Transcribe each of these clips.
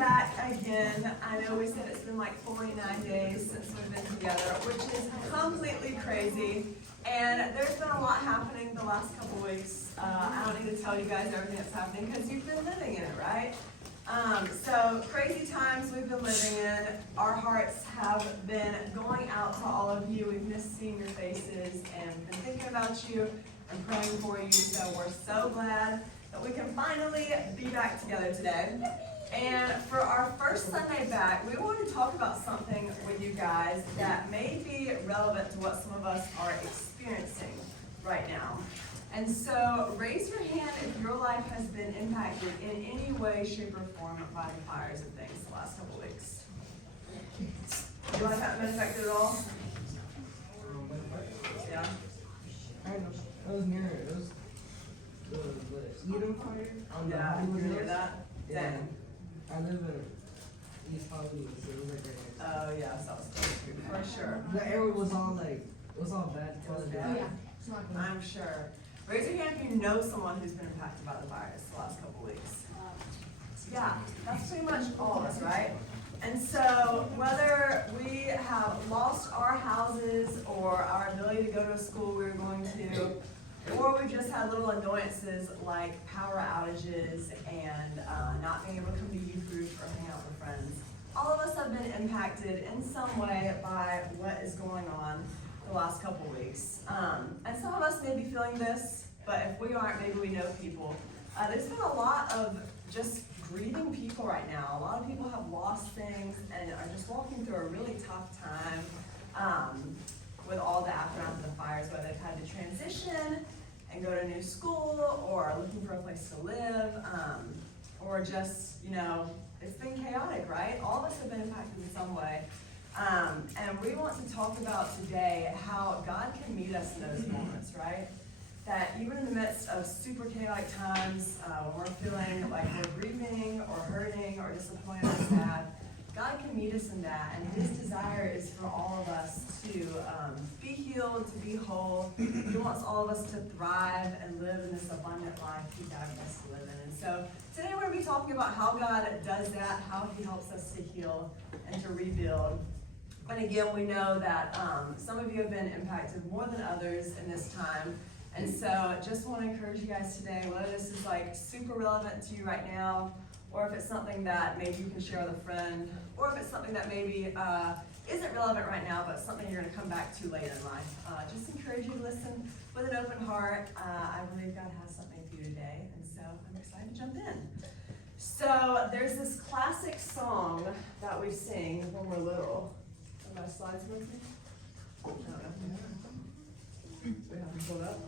back again. I know we said it's been like 49 days since we've been together, which is completely crazy. And there's been a lot happening the last couple weeks. I don't need to tell you guys everything that's happening because you've been living in it, right? So crazy times we've been living in. Our hearts have been going out to all of you. We've missed seeing your faces and been thinking about you and praying for you. So we're so glad that we can finally be back together today. And for our first Sunday back, we want to talk about something with you guys that may be relevant to what some of us are experiencing right now. And so raise your hand if your life has been impacted in any way, shape, or form by the fires and things the last couple of weeks. Your life hasn't been affected at all? Yeah? I was near it. It was the Eden fire. Yeah, you near that? Yeah. Dang. I live in East Hollywood, so it was like right next. Oh yeah, South State, for sure. The air was all like, it was all bad. It was bad? I'm sure. Raise your hand if you know someone who's been impacted by the virus the last couple weeks. Yeah, that's pretty much all of us, right? And so whether we have lost our houses or our ability to go to a school we were going to, or we've just had little annoyances like power outages and not being able to come to youth group or hang out with friends, all of us have been impacted in some way by what is going on the last couple weeks. And some of us may be feeling this, but if we aren't, maybe we know people. There's been a lot of just grieving people right now. A lot of people have lost things and are just walking through a really tough time with all the aftermath of the fires, whether they've had to transition and go to a new school or are looking for a place to live, or just, it's been chaotic, right? All of us have been impacted in some way. And we want to talk about today how God can meet us in those moments, right? That even in the midst of super chaotic times, when we're feeling like we're grieving or hurting or disappointed or sad, God can meet us in that, and His desire is for all of us to be healed, to be whole. He wants all of us to thrive and live in this abundant life He died for us to live in. And so today we're going to be talking about how God does that, how He helps us to heal and to rebuild. And again, we know that some of you have been impacted more than others in this time. And so just want to encourage you guys today, whether this is like super relevant to you right now, or if it's something that maybe you can share with a friend, or if it's something that maybe isn't relevant right now, but something you're going to come back to later in life. Just encourage you to listen with an open heart. I believe God has something for you today, and so I'm excited to jump in. So there's this classic song that we sing when we're little. Are my slides with me? I don't know. We have them pulled up.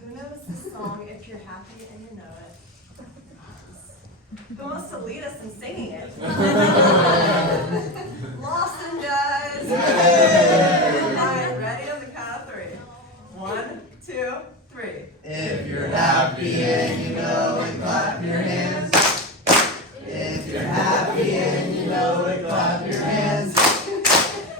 Who knows this song if you're happy and you know it? Who wants to lead us in singing it? Lawson does! Alright, ready on the count of 3. 1, 2, 3. If you're happy and you know it, clap your hands. If you're happy and you know it, clap your hands.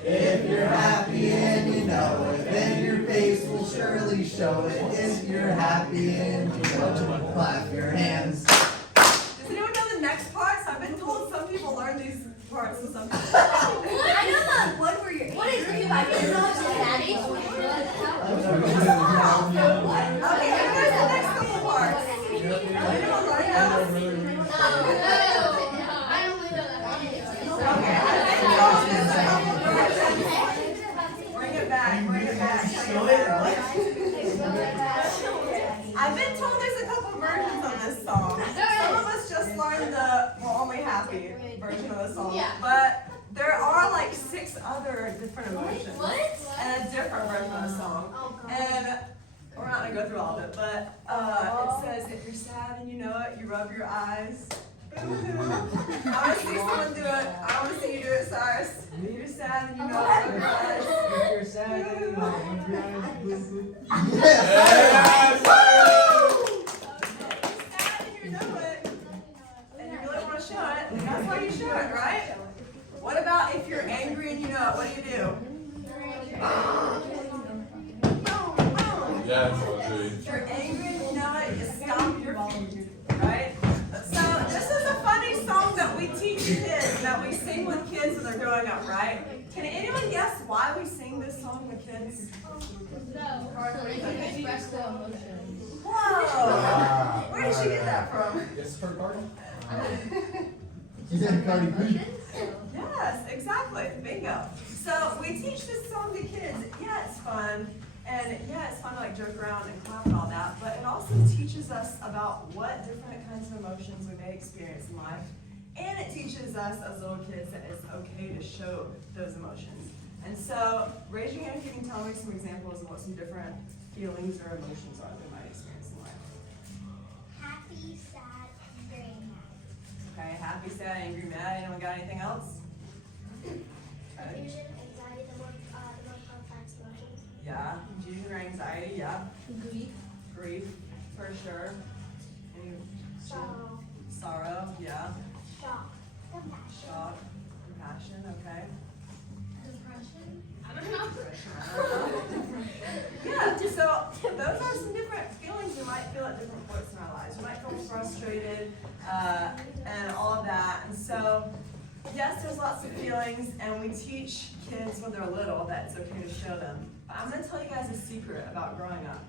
If you're happy and you know it, then your face will surely show it. If you're happy and you know it, clap your hands. Does anyone know the next parts? I've been told some people learn these parts and some people don't. I know that one where you're. What is it? I didn't know it's daddy. Okay, here's the next couple parts. Anyone learn those? I only know that one. Okay, I've been told there's a couple versions. Bring it back, bring it back. I've been told there's a couple versions of this song. Some of us just learned the We're Only Happy version of the song. Yeah. But there are like 6 other different emotions. What? And a different version of the song. And we're not going to go through all of it, but it says, if you're sad and you know it, you rub your eyes. I want to see someone do it. I want to see you do it, Cyrus. If you're sad and you know it, rub your eyes. If you're sad and you know it, rub your eyes, boo boo. Yes! You know it, and you really want to show it, that's why you show it, right? What about if you're angry and you know it, what do? Can anyone guess why we sing this song to kids? No. So they can express their emotions. Whoa! Where did she get that from? Yes, her Cardi. She said Cardi B. Yes, exactly. Bingo. So we teach this song to kids. Yeah, it's fun. And yeah, it's fun to like joke around and clap and all that, but it also teaches us about what different kinds of emotions we may experience in life. And it teaches us as little kids that it's okay to show those emotions. And so raise your hand if you can tell me some examples of what some different feelings or emotions are that we might experience in life. Happy, sad, angry, and mad. Okay, happy, sad, angry, mad. Anyone got anything else? Okay. Confusion, anxiety, the more complex emotions. Yeah, confusion or anxiety, yeah. Grief. Grief, for sure. Any Sorrow, sorrow, yeah. shock, compassion. Shock, compassion, okay. Depression. Yeah, so those are some different feelings we might feel at different points in our lives. We might feel frustrated and all of that. And so, yes, there's lots of feelings, and we teach kids when they're little that it's okay to show them. But I'm going to tell you guys a secret about growing up.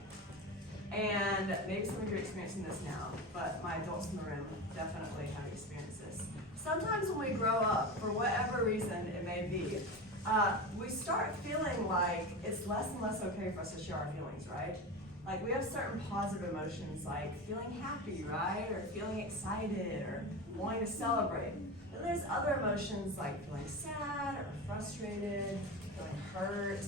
And maybe some of you are experiencing this now, but my adults in the room definitely have experienced this. Sometimes when we grow up, for whatever reason it may be, we start feeling like it's less and less okay for us to share our feelings, right? Like we have certain positive emotions like feeling happy, right? Or feeling excited or wanting to celebrate. But there's other emotions like feeling sad or frustrated, feeling hurt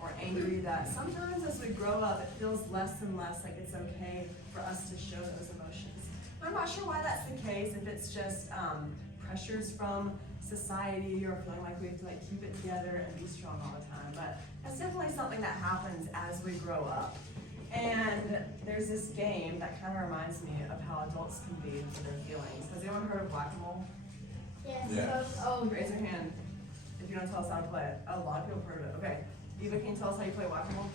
or angry that sometimes as we grow up it feels less and less like it's okay for us to show those emotions. I'm not sure why that's the case, if it's just pressures from society or feeling like we have to like keep it together and be strong all the time, but that's definitely something that happens as we grow up. And there's this game that kind of reminds me of how adults can be with their feelings. Has anyone heard of whack-a-mole? Yes. Yeah. Oh, Raise your hand if you don't tell us how to play it. A lot of people have heard of it. Okay. Eva, can you tell us how you play whack-a-mole?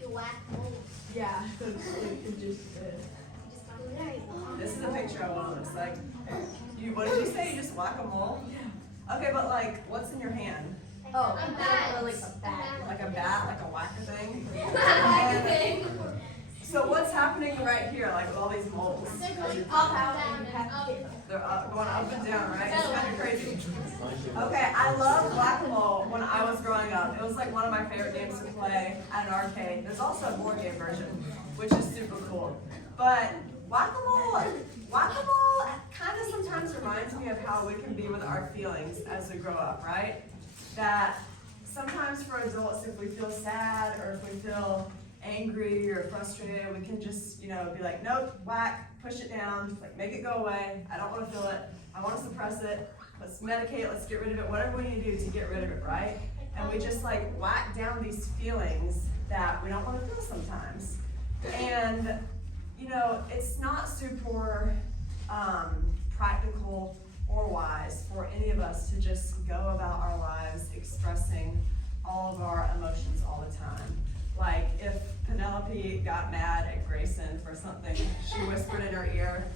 You whack moles. yeah. So it just. Just go there. This is a picture of what it looks like. What did you say? You just whack a mole? Okay, but like, what's in your hand? Oh, a bat. Like a bat. Like a bat, like a whacker thing? Whacker thing. So what's happening right here, like with all these moles? They're going Pop up, out down, and and up. They're going up and down, right? It's kind of crazy. Okay, I loved whack-a-mole when I was growing up. It was like one of my favorite games to play at an arcade. There's also a board game version, which is super cool. But whack-a-mole kind of sometimes reminds me of how we can be with our feelings as we grow up, right? That sometimes for adults, if we feel sad or if we feel angry or frustrated, we can just, be like, nope, whack, push it down, like make it go away. I don't want to feel it. I want to suppress it. Let's medicate, let's get rid of it, whatever we need to do to get rid of it, right? And we just like whack down these feelings that we don't want to feel sometimes. And it's not super practical or wise for any of us to just go about our lives expressing all of our emotions all the time. Like if Penelope got mad at Grayson for something she whispered in her ear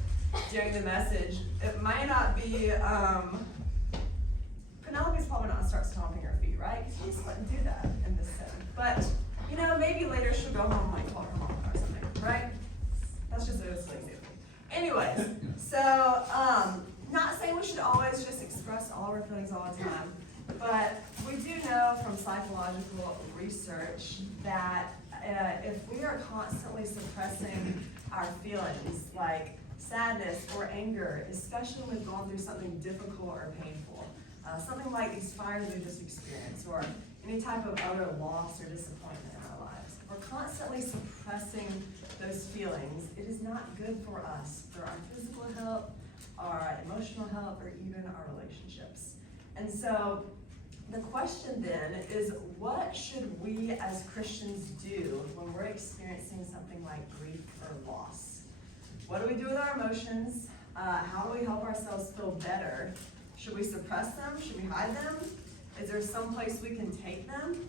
during the message, it might not be, Penelope's probably not gonna start stomping her feet, right? Because she just wouldn't do that in this setting. But, maybe later she'll go home and like call her mom or something, right? That's just a silly example. Anyways, so, not saying we should always just express all of our feelings all the time, but we do know from psychological research that if we are constantly suppressing our feelings, like sadness or anger, especially when we've gone through something difficult or painful, something like these fires we just experienced, or any type of other loss or disappointment in our lives, if we're constantly suppressing those feelings, it is not good for us, for our physical health, our emotional health, or even our relationships. And so the question then is, what should we as Christians do when we're experiencing something like grief or loss? What do we do with our emotions? How do we help ourselves feel better? Should we suppress them? Should we hide them? Is there some place we can take them?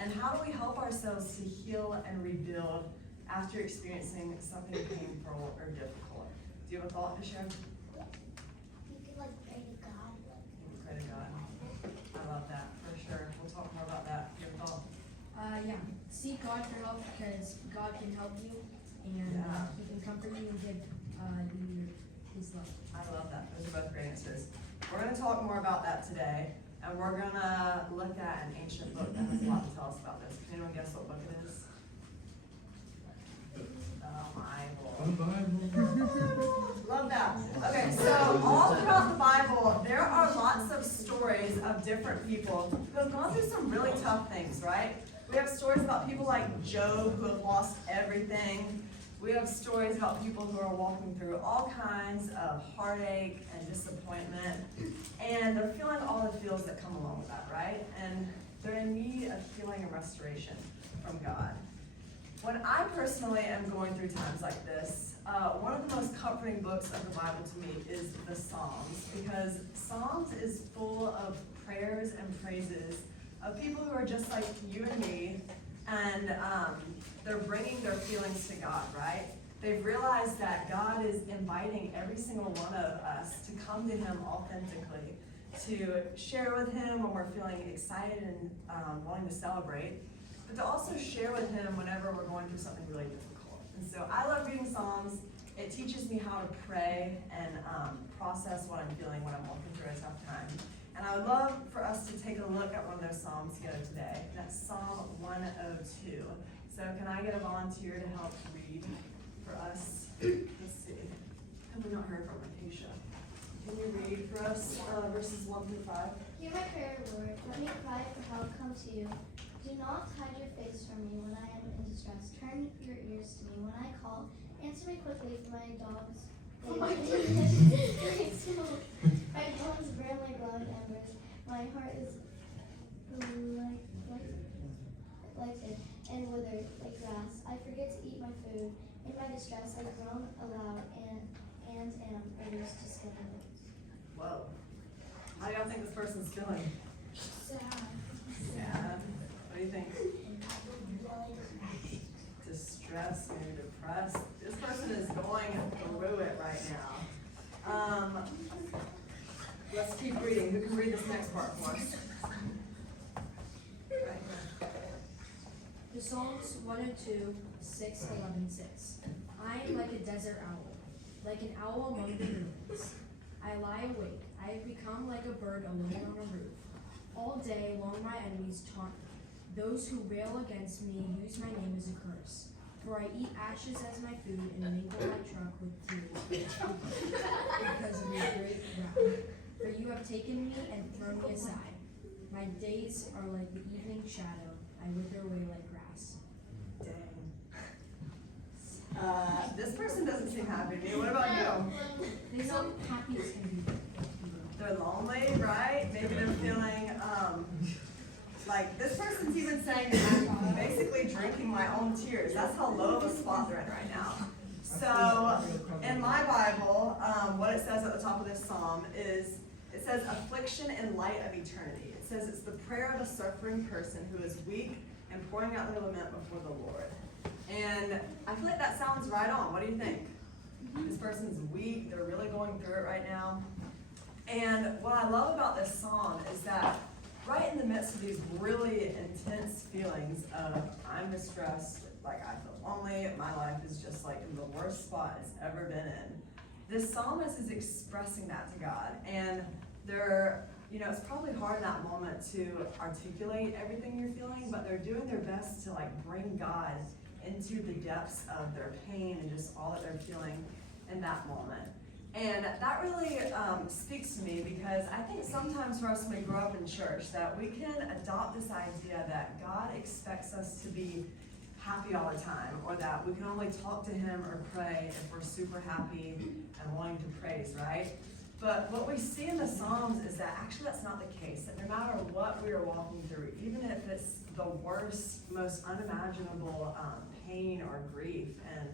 And how do we help ourselves to heal and rebuild after experiencing something painful or difficult? Do you have a thought to share? You can pray to God. Pray to God. I love that, for seek God for help because God can help you and Yeah. He can comfort you and give you His love. I love that. Those are both great answers. We're going to talk more about that today, and we're going to look at an ancient book that has a lot to tell us about this. Can anyone guess what book it is? The Bible. Love that. Okay, so all throughout the Bible, there are lots of stories of different people who have gone through some really tough things, right? We have stories about people like Job who have lost everything. We have stories about people who are walking through all kinds of heartache and disappointment, and they're feeling all the feels that come along with that, right? And they're in need of healing and restoration from God. When I personally am going through times like this, one of the most comforting books of the Bible to me is the Psalms, because Psalms is full of prayers and praises of people who are just like you and me, and they're bringing their feelings to God, right? They've realized that God is inviting every single one of us to come to Him authentically, to share with Him when we're feeling excited and wanting to celebrate, but to also share with Him whenever we're going through something really difficult. And so I love reading Psalms. It teaches me how to pray and process what I'm feeling when I'm walking through a tough time. And I would love for us to take a look at one of those Psalms together today. That's Psalm 102. So can I get a volunteer to help read for us? Let's see. Have we not heard from Acacia? Can you read for us verses 1 through 5? Hear my prayer, Lord. Let me cry for help come to you. Do not hide your face from me when I am in distress. Turn your ears to me when I call. Answer me quickly, for my dogs. My bones burn like glowing embers. My heart is blighted and withered like grass. I forget to eat my food. In my distress, I groan aloud and am reduced to skeleton. Whoa. How do y'all think this person's feeling? Sad. Sad. What do you think? Distressed, maybe depressed. This person is going through it right now. Let's keep reading. Who can read this next part for us? Right here. The Psalms 102, 6, 11, 6. I am like a desert owl, like an owl among the ruins. I lie awake. I have become like a bird alone on a roof. All day long my enemies taunt me. Those who rail against me use my name as a curse. For I eat ashes as my food and mingle my trunk with tears because of your great wrath. For you have taken me and thrown me aside. My days are like the evening shadow. I wither away like grass. Dang. This person doesn't seem happy to me. What about you? They sound happy as can be. They're lonely, right? Maybe they're feeling like this person's even saying I'm basically drinking my own tears. That's how low of a spot they're in right now. So in my Bible, what it says at the top of this psalm is, it says affliction in light of eternity. It says it's the prayer of a suffering person who is weak and pouring out their lament before the Lord. And I feel like that sounds right on. What do you think? This person's weak. They're really going through it right now. And what I love about this psalm is that right in the midst of these really intense feelings of I'm distressed, like I feel lonely, my life is just like in the worst spot it's ever been in, this psalmist is expressing that to God. And they're, it's probably hard in that moment to articulate everything you're feeling, but they're doing their best to like bring God into the depths of their pain and just all that they're feeling in that moment. And that really speaks to me because I think sometimes for us when we grow up in church that we can adopt this idea that God expects us to be happy all the time, or that we can only talk to Him or pray if we're super happy and wanting to praise, right? But what we see in the Psalms is that actually that's not the case, that no matter what we are walking through, even if it's the worst, most unimaginable pain or grief and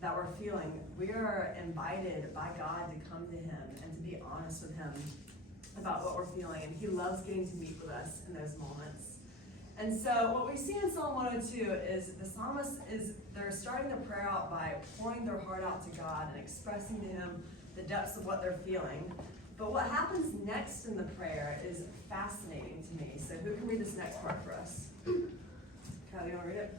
that we're feeling, we are invited by God to come to Him and to be honest with Him about what we're feeling, and He loves getting to meet with us in those moments. And so what we see in Psalm 102 is the psalmist they're starting their prayer out by pouring their heart out to God and expressing to Him the depths of what they're feeling. But what happens next in the prayer is fascinating to me. So who can read this next part for us? Okay. Kylie, you want to read it?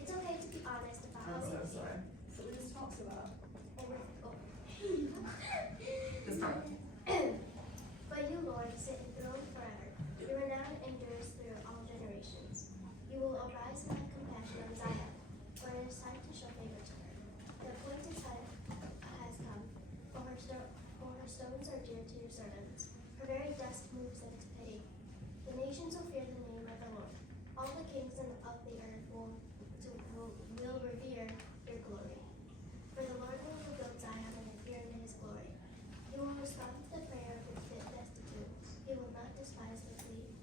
It's okay to be honest about I'm how so you sorry. So this talks about. This part. But you, Lord, sit enthroned forever. Your renown endures through all generations. You will arise and have compassion on Zion, for it is time to show favor to her. The appointed time has come, for her stones are dear to your servants. Her very dust moves them to pity. The nations will fear the name of the Lord. All the kings of the earth will revere your glory. For the Lord will rebuild Zion and appear in his glory. He will respond to the prayer of the destitute. He will not despise the plea.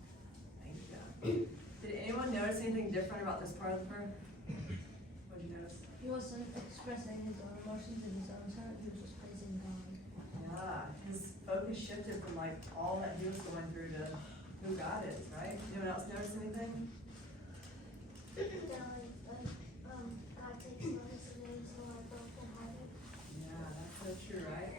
Thank you. Did anyone notice anything different about this part of the prayer? What did you notice? He wasn't expressing his own emotions in his own heart, he was just praising God. Yeah, his focus shifted from like all that he was going through to who God is, right? Anyone else notice anything? God takes notice of those who are broken-hearted. Yeah, that's so true, right?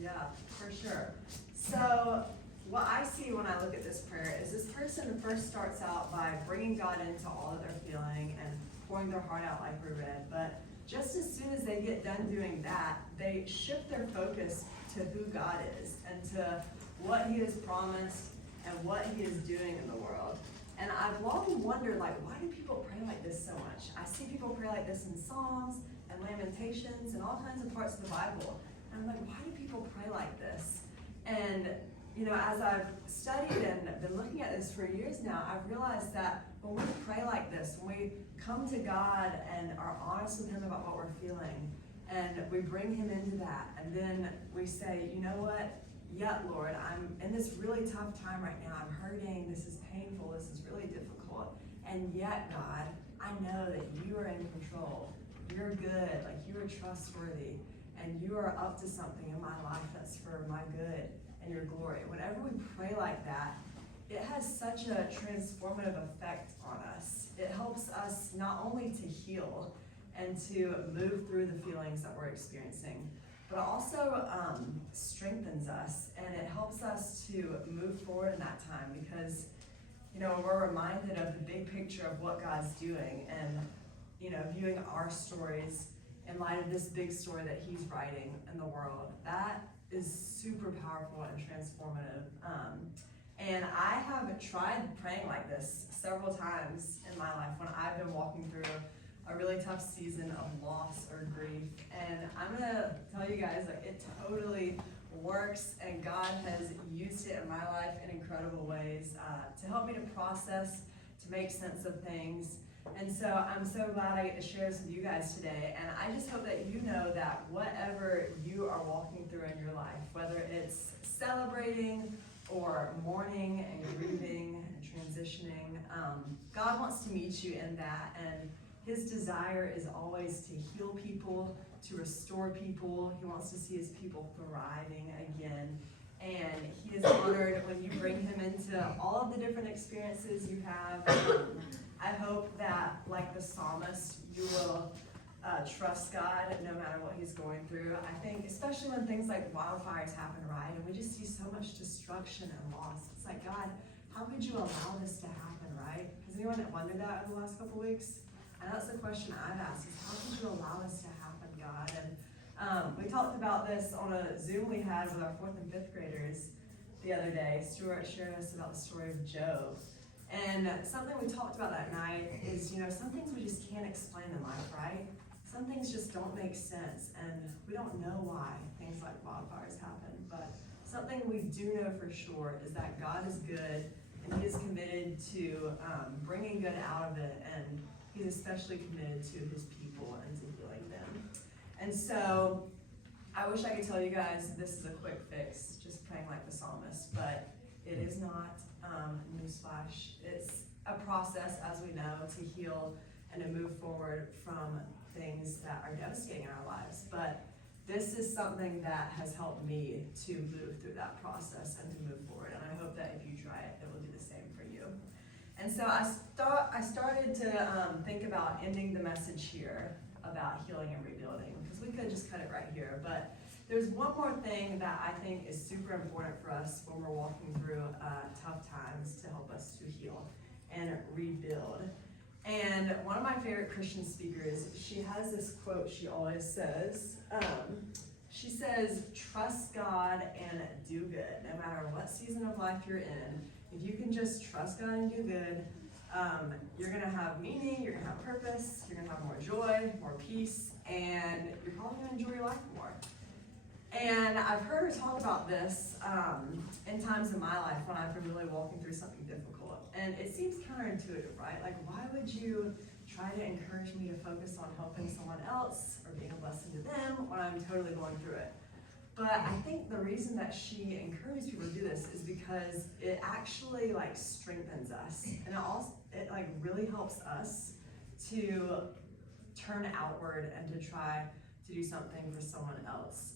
Yeah, for sure. So, what I see when I look at this prayer is this person first starts out by bringing God into all that they're feeling and pouring their heart out like we read. But just as soon as they get done doing that, they shift their focus to who God is and to what he has promised and what he is doing in the world. And I've long wondered, like, why do people pray like this so much? I see people pray like this in Psalms and Lamentations and all kinds of parts of the Bible. And I'm like, why do people pray like this? And, you know, as I've studied and been looking at this for years now, I've realized that when we pray like this, when we come to God and are honest with him about what we're feeling, and we bring him into that, and then we say, you know what? Yeah, Lord, I'm in this really tough time right now. I'm hurting. This is painful. This is really difficult. And yet, God, I know that you are in control. You're good. Like, you are trustworthy. And you are up to something in my life that's for my good and your glory. Whenever we pray like that, it has such a transformative effect on us. It helps us not only to heal and to move through the feelings that we're experiencing, but it also strengthens us, and it helps us to move forward in that time because, you know, we're reminded of the big picture of what God's doing and, you know, viewing our stories in light of this big story that he's writing in the world. That is super powerful and transformative. And I have tried praying like this several times in my life when I've been walking through a really tough season of loss or grief. And I'm gonna tell you guys, like, it totally works, and God has used it in my life in incredible ways to help me to process, to make sense of things. And so I'm so glad I get to share this with you guys today. And I just hope that you know that whatever you are walking through in your life, whether it's celebrating or mourning and grieving and transitioning, God wants to meet you in that. And his desire is always to heal people, to restore people. He wants to see his people thriving again. And he is honored when you bring him into all of the different experiences you have. I hope that, like the psalmist, you will trust God no matter what he's going through. I think, especially when things like wildfires happen, right? And we just see so much destruction and loss. It's like, God, how could you allow this to happen, right? Has anyone wondered that in the last couple weeks? And that's the question I've asked, is how could you allow this to happen, God? And we talked about this on a Zoom we had with our 4th and 5th graders the other day. Stuart shared us about the story of Job. And something we talked about that night is, you know, some things we just can't explain in life, right? Some things just don't make sense, and we don't know why things like wildfires happen. But something we do know for sure is that God is good, and he is committed to bringing good out of it, and he's especially committed to his people and to healing them. And so I wish I could tell you guys this is a quick fix, just praying like the psalmist, but it is not. Newsflash. It's a process, as we know, to heal and to move forward from things that are devastating in our lives. But this is something that has helped me to move through that process and to move forward. And I hope that if you try it, it will do the same for you. And so I started to think about ending the message here about healing and rebuilding, because we could just cut it right here. But there's one more thing that I think is super important for us when we're walking through tough times to help us to heal. And and rebuild. And one of my favorite Christian speakers, she has this quote she always says. She says, trust God and do good. No matter what season of life you're in, if you can just trust God and do good, you're gonna have meaning, you're gonna have purpose, you're gonna have more joy, more peace, and you're probably gonna enjoy your life more. And I've heard her talk about this in times in my life when I've been really walking through something difficult. And it seems counterintuitive, right? Like, why would you try to encourage me to focus on helping someone else or being a blessing to them when I'm totally going through it? But I think the reason that she encourages people to do this is because it actually like strengthens us, and it like really helps us to turn outward and to try to do something for someone else.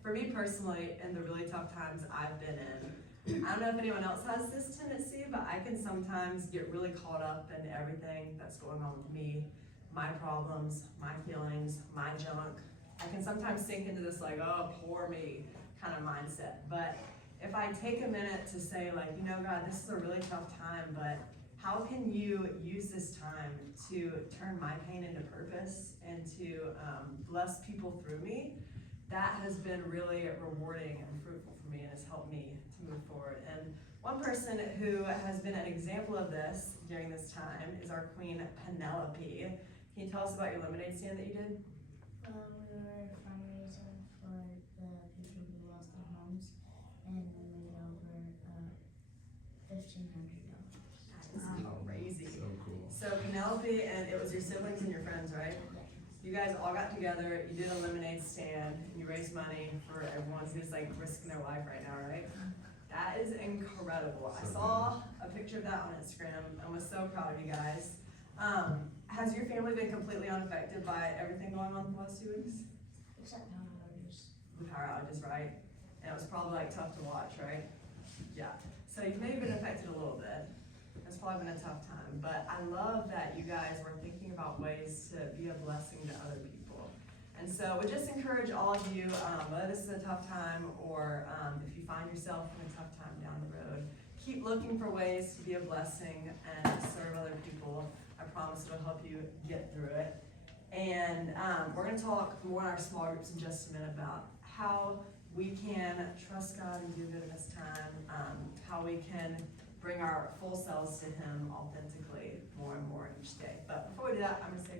For me personally, in the really tough times I've been in, I don't know if anyone else has this tendency, but I can sometimes get really caught up in everything that's going on with me, my problems, my feelings, my junk. I can sometimes sink into this like, oh, poor me kind of mindset. But if I take a minute to say like, you know, God, this is a really tough time, but how can you use this time to turn my pain into purpose and to bless people through me? That has been really rewarding and fruitful for me and has helped me to move forward. And one person who has been an example of this during this time is our queen, Penelope. Can you tell us about your lemonade stand that you did? We were fundraising for the people who lost their homes, and we made over $1,500. That's crazy. So cool. So Penelope, and it was your siblings and your friends, right? You guys all got together, you did a lemonade stand, and you raised money for everyone who's like risking their life right now, right? That is incredible. I saw a picture of that on Instagram and was so proud of you guys. Has your family been completely unaffected by everything going on the last 2 weeks? Except power outages. The power outages, right? And it was probably like tough to watch, right? Yeah. So you've maybe been affected a little bit. It's probably been a tough time, but I love that you guys were thinking about ways to be a blessing to other people. And so we just encourage all of you, whether this is a tough time or if you find yourself in a tough time down the road, keep looking for ways to be a blessing and serve other people. I promise it'll help you get through it. And we're going to talk more in our small groups in just a minute about how we can trust God and do good in this time, how we can bring our full selves to Him authentically more and more each day. But before we do that, I'm going to say